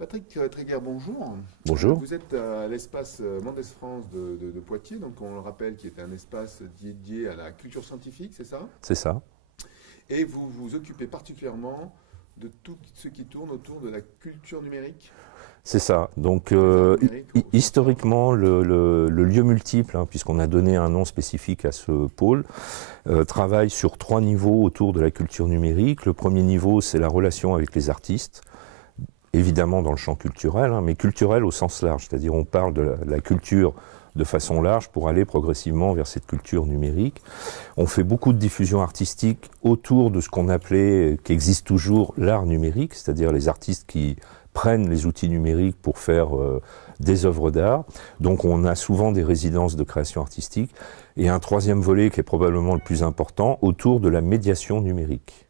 Patrick Tréguer, bonjour. Bonjour. Vous êtes à l'espace Mendes France de Poitiers, donc on le rappelle, qui est un espace dédié à la culture scientifique, c'est ça? C'est ça. Et vous vous occupez particulièrement de tout ce qui tourne autour de la culture numérique? C'est ça. Donc, Numérique, historiquement, le lieu multiple, puisqu'on a donné un nom spécifique à ce pôle, travaille sur 3 niveaux autour de la culture numérique. Le premier niveau, c'est la relation avec les artistes, évidemment dans le champ culturel, mais culturel au sens large, c'est-à-dire on parle de la culture de façon large pour aller progressivement vers cette culture numérique. On fait beaucoup de diffusion artistique autour de ce qu'on appelait, qui existe toujours, l'art numérique, c'est-à-dire les artistes qui prennent les outils numériques pour faire des œuvres d'art. Donc on a souvent des résidences de création artistique. Et un troisième volet qui est probablement le plus important, autour de la médiation numérique.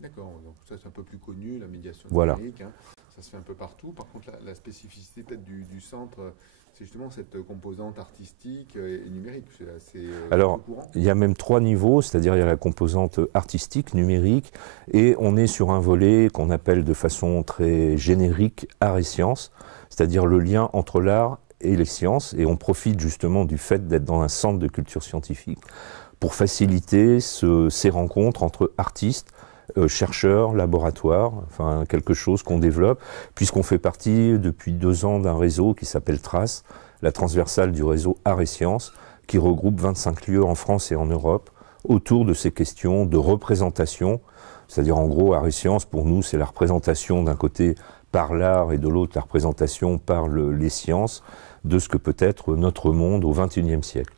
D'accord, donc ça c'est un peu plus connu, la médiation Voilà. numérique, ça se fait un peu partout. Par contre, la spécificité peut-être du centre, c'est justement cette composante artistique et numérique. C'est assez Alors, courant. il y a même 3 niveaux, c'est-à-dire il y a la composante artistique, numérique, et on est sur un volet qu'on appelle de façon très générique art et sciences, c'est-à-dire le lien entre l'art et les sciences, et on profite justement du fait d'être dans un centre de culture scientifique pour faciliter ces rencontres entre artistes, chercheurs, laboratoires, enfin quelque chose qu'on développe, puisqu'on fait partie depuis 2 ans d'un réseau qui s'appelle TRACE, la transversale du réseau Arts et Sciences, qui regroupe 25 lieux en France et en Europe autour de ces questions de représentation, c'est-à-dire en gros Arts et Sciences pour nous c'est la représentation d'un côté par l'art et de l'autre la représentation par les sciences de ce que peut être notre monde au XXIe siècle.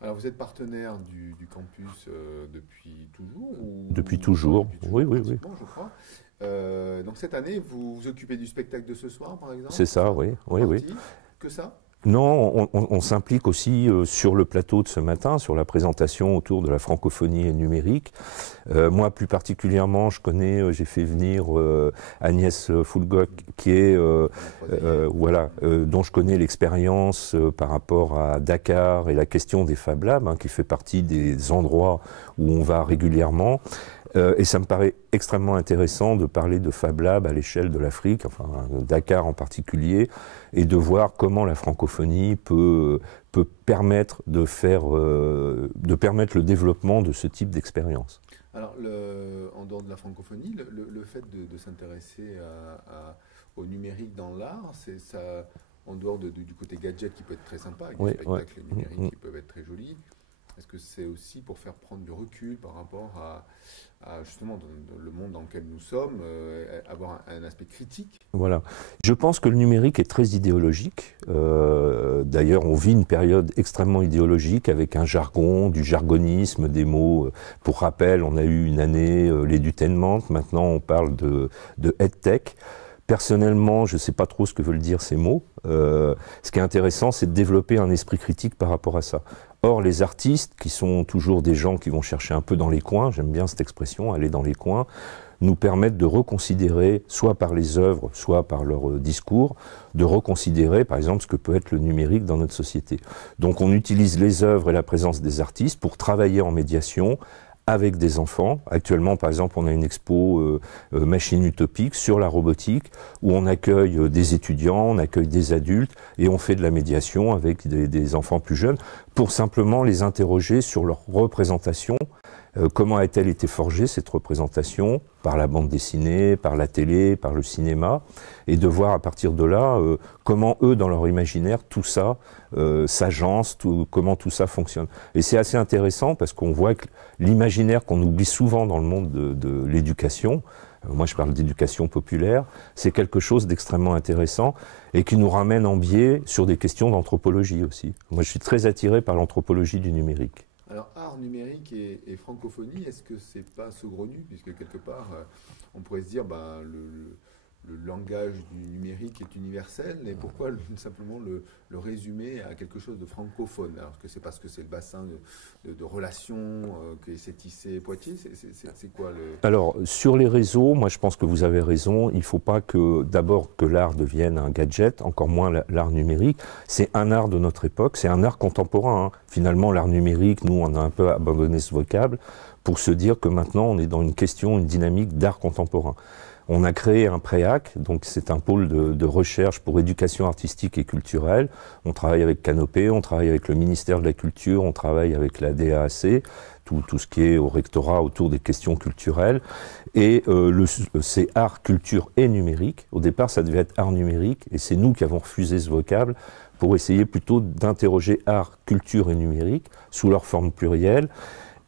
Alors vous êtes partenaire du campus depuis toujours Depuis toujours, oui. Je crois. Donc cette année, vous vous occupez du spectacle de ce soir, par exemple? C'est ça, oui. Que ça? Non, on s'implique aussi sur le plateau de ce matin, sur la présentation autour de la francophonie et numérique. Moi, plus particulièrement, j'ai fait venir Agnès Fulgok, qui est, dont je connais l'expérience par rapport à Dakar et la question des Fab Labs, qui fait partie des endroits où on va régulièrement. Et ça me paraît extrêmement intéressant de parler de Fab Lab à l'échelle de l'Afrique, enfin Dakar en particulier, et de voir comment la francophonie peut permettre de permettre le développement de ce type d'expérience. Alors, en dehors de la francophonie, le fait de s'intéresser au numérique dans l'art, c'est ça, en dehors du côté gadget qui peut être très sympa, avec des spectacles numériques qui peuvent être très jolis. Est-ce que c'est aussi pour faire prendre du recul par rapport à justement dans le monde dans lequel nous sommes, avoir un aspect critique? Voilà. Je pense que le numérique est très idéologique. D'ailleurs, on vit une période extrêmement idéologique avec un jargon, du jargonisme, des mots. Pour rappel, on a eu une année l'édutainment, maintenant on parle de EdTech. Personnellement, je ne sais pas trop ce que veulent dire ces mots. Ce qui est intéressant, c'est de développer un esprit critique par rapport à ça. Or, les artistes, qui sont toujours des gens qui vont chercher un peu dans les coins, j'aime bien cette expression, aller dans les coins, nous permettent de reconsidérer, soit par les œuvres, soit par leur discours, de reconsidérer, par exemple, ce que peut être le numérique dans notre société. Donc, on utilise les œuvres et la présence des artistes pour travailler en médiation, avec des enfants. Actuellement, par exemple, on a une expo Machine Utopique sur la robotique où on accueille des étudiants, on accueille des adultes et on fait de la médiation avec des enfants plus jeunes pour simplement les interroger sur leur représentation. Comment a-t-elle été forgée, cette représentation, par la bande dessinée, par la télé, par le cinéma, et de voir à partir de là comment eux, dans leur imaginaire, tout ça s'agence, comment tout ça fonctionne. Et c'est assez intéressant parce qu'on voit que l'imaginaire qu'on oublie souvent dans le monde de l'éducation, moi je parle d'éducation populaire, c'est quelque chose d'extrêmement intéressant et qui nous ramène en biais sur des questions d'anthropologie aussi. Moi je suis très attiré par l'anthropologie du numérique. Alors, art numérique et francophonie, est-ce que c'est pas saugrenu, puisque quelque part, on pourrait se dire, le langage du numérique est universel, et pourquoi simplement le résumer à quelque chose de francophone? Alors que c'est parce que c'est le bassin de relations que s'est tissé Poitiers, c'est quoi le... Alors, sur les réseaux, moi je pense que vous avez raison, il ne faut pas d'abord que l'art devienne un gadget, encore moins l'art numérique. C'est un art de notre époque, c'est un art contemporain. Finalement, l'art numérique, nous, on a un peu abandonné ce vocable pour se dire que maintenant, on est dans une dynamique d'art contemporain. On a créé un préac, donc c'est un pôle de recherche pour éducation artistique et culturelle. On travaille avec Canopé, on travaille avec le ministère de la Culture, on travaille avec la DAAC, tout ce qui est au rectorat autour des questions culturelles. Et c'est art, culture et numérique. Au départ, ça devait être art numérique, et c'est nous qui avons refusé ce vocable pour essayer plutôt d'interroger art, culture et numérique sous leur forme plurielle.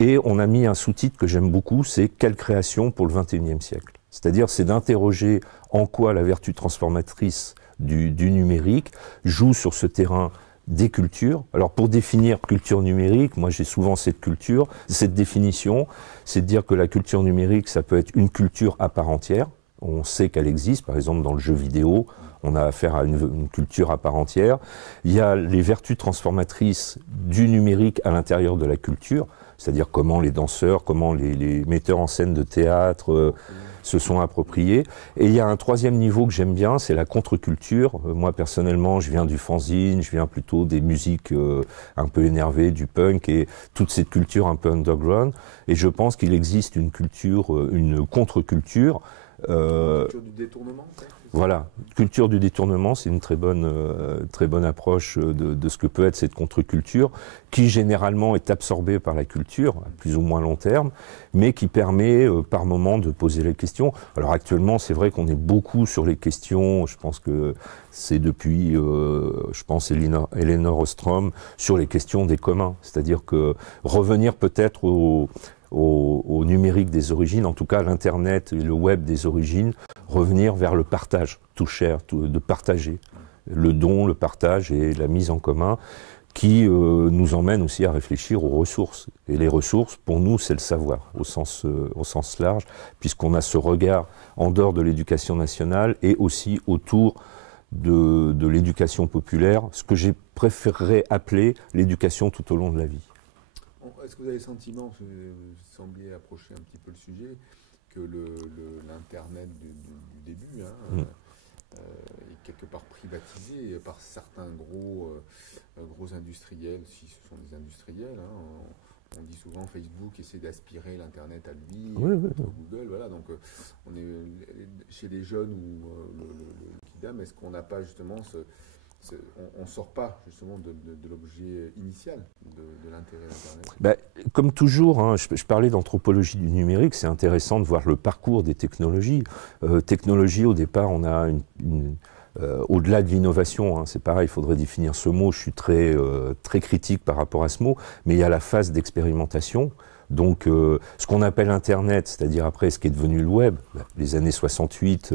Et on a mis un sous-titre que j'aime beaucoup, c'est « Quelle création pour le XXIe siècle ?» C'est-à-dire, c'est d'interroger en quoi la vertu transformatrice du numérique joue sur ce terrain des cultures. Alors, pour définir culture numérique, moi j'ai souvent cette définition, c'est de dire que la culture numérique, ça peut être une culture à part entière. On sait qu'elle existe, par exemple dans le jeu vidéo, on a affaire à une culture à part entière. Il y a les vertus transformatrices du numérique à l'intérieur de la culture, c'est-à-dire comment les danseurs, comment les metteurs en scène de théâtre se sont appropriés. Et il y a un troisième niveau que j'aime bien, c'est la contre-culture. Moi, personnellement, je viens du fanzine, je viens plutôt des musiques un peu énervées, du punk et toute cette culture un peu underground. Et je pense qu'il existe une culture, une contre-culture. Culture du détournement, voilà, culture du détournement, c'est une très bonne approche de ce que peut être cette contre-culture, qui généralement est absorbée par la culture, à plus ou moins long terme, mais qui permet par moment de poser les questions. Alors actuellement, c'est vrai qu'on est beaucoup sur les questions, je pense que c'est depuis, Elinor Ostrom, sur les questions des communs. C'est-à-dire que revenir peut-être au numérique des origines, en tout cas l'Internet et le web des origines, revenir vers le partage, tout cher, de partager. Le don, le partage et la mise en commun qui nous emmène aussi à réfléchir aux ressources. Et les ressources, pour nous, c'est le savoir, au sens large, puisqu'on a ce regard en dehors de l'éducation nationale et aussi autour de l'éducation populaire, ce que j'ai préféré appeler l'éducation tout au long de la vie. Est-ce que vous avez le sentiment, vous sembliez approcher un petit peu le sujet, que l'Internet du début est quelque part privatisé par certains gros industriels, si ce sont des industriels. On dit souvent Facebook essaie d'aspirer l'Internet à lui, Google, voilà. Donc on est chez les jeunes ou le kidam, est-ce qu'on n'a pas justement on ne sort pas justement de l'objet initial de l'intérêt d'Internet. Comme toujours, je parlais d'anthropologie du numérique, c'est intéressant de voir le parcours des technologies. Technologie, au départ, on a au-delà de l'innovation, c'est pareil, il faudrait définir ce mot, je suis très critique par rapport à ce mot, mais il y a la phase d'expérimentation. Donc, ce qu'on appelle Internet, c'est-à-dire après ce qui est devenu le web, les années 68,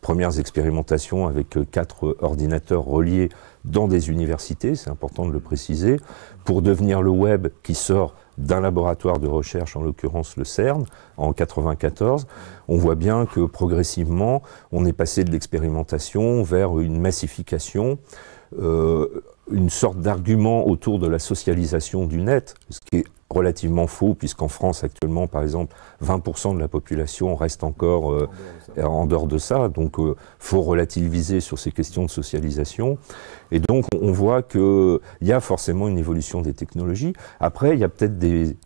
premières expérimentations avec 4 ordinateurs reliés dans des universités, c'est important de le préciser, pour devenir le web qui sort d'un laboratoire de recherche, en l'occurrence le CERN, en 1994, on voit bien que progressivement, on est passé de l'expérimentation vers une massification, une sorte d'argument autour de la socialisation du net, ce qui est relativement faux, puisqu'en France, actuellement, par exemple, 20% de la population reste encore en dehors de ça. Donc, il faut relativiser sur ces questions de socialisation. Et donc, on voit qu'il y a forcément une évolution des technologies. Après, il y a peut-être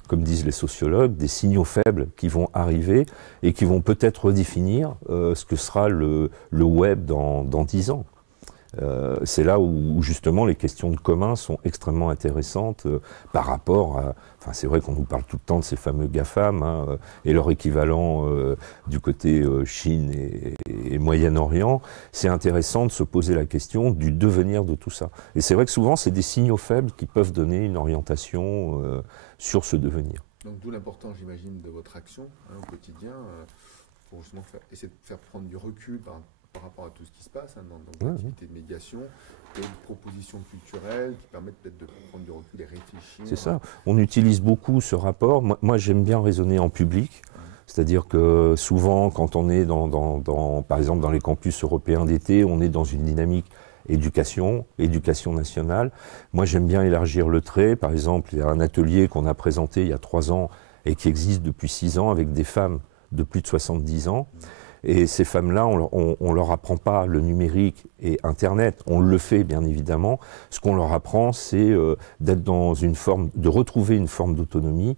comme disent les sociologues, des signaux faibles qui vont arriver et qui vont peut-être redéfinir ce que sera le web dans 10 ans. C'est là où justement les questions de commun sont extrêmement intéressantes par rapport à... Enfin, c'est vrai qu'on nous parle tout le temps de ces fameux GAFAM et leur équivalent du côté Chine et Moyen-Orient. C'est intéressant de se poser la question du devenir de tout ça. Et c'est vrai que souvent, c'est des signaux faibles qui peuvent donner une orientation sur ce devenir. Donc d'où l'importance, j'imagine, de votre action au quotidien pour justement essayer de faire prendre du recul par rapport à tout ce qui se passe dans l'activité de médiation et de propositions culturelles qui permettent peut-être de prendre du recul et réfléchir. C'est ça. On utilise beaucoup ce rapport. Moi j'aime bien raisonner en public. C'est-à-dire que souvent, quand on est par exemple dans les campus européens d'été, on est dans une dynamique éducation nationale. Moi j'aime bien élargir le trait. Par exemple, il y a un atelier qu'on a présenté il y a 3 ans et qui existe depuis 6 ans avec des femmes de plus de 70 ans. Et ces femmes-là, on leur apprend pas le numérique et Internet. On le fait, bien évidemment. Ce qu'on leur apprend, c'est d'être dans une forme, de retrouver une forme d'autonomie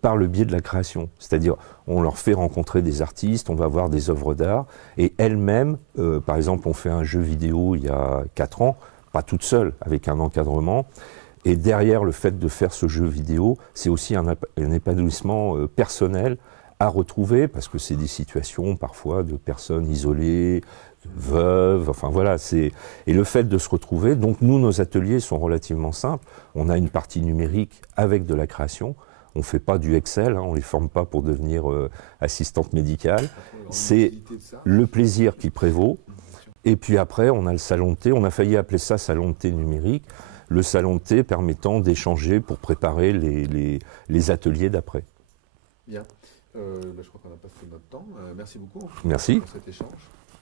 par le biais de la création. C'est-à-dire, on leur fait rencontrer des artistes, on va voir des œuvres d'art, et elles-mêmes, par exemple, on fait un jeu vidéo il y a 4 ans, pas toute seule, avec un encadrement. Et derrière le fait de faire ce jeu vidéo, c'est aussi un épanouissement personnel à retrouver, parce que c'est des situations parfois de personnes isolées, de veuves, enfin voilà. Et le fait de se retrouver, donc nous, nos ateliers sont relativement simples. On a une partie numérique avec de la création. On ne fait pas du Excel, hein, on ne les forme pas pour devenir assistante médicale. C'est le plaisir qui prévaut. Et puis après, on a le salon de thé. On a failli appeler ça salon de thé numérique. Le salon de thé permettant d'échanger pour préparer les ateliers d'après. Bien. Je crois qu'on a passé notre temps. Merci beaucoup Merci. pour cet échange.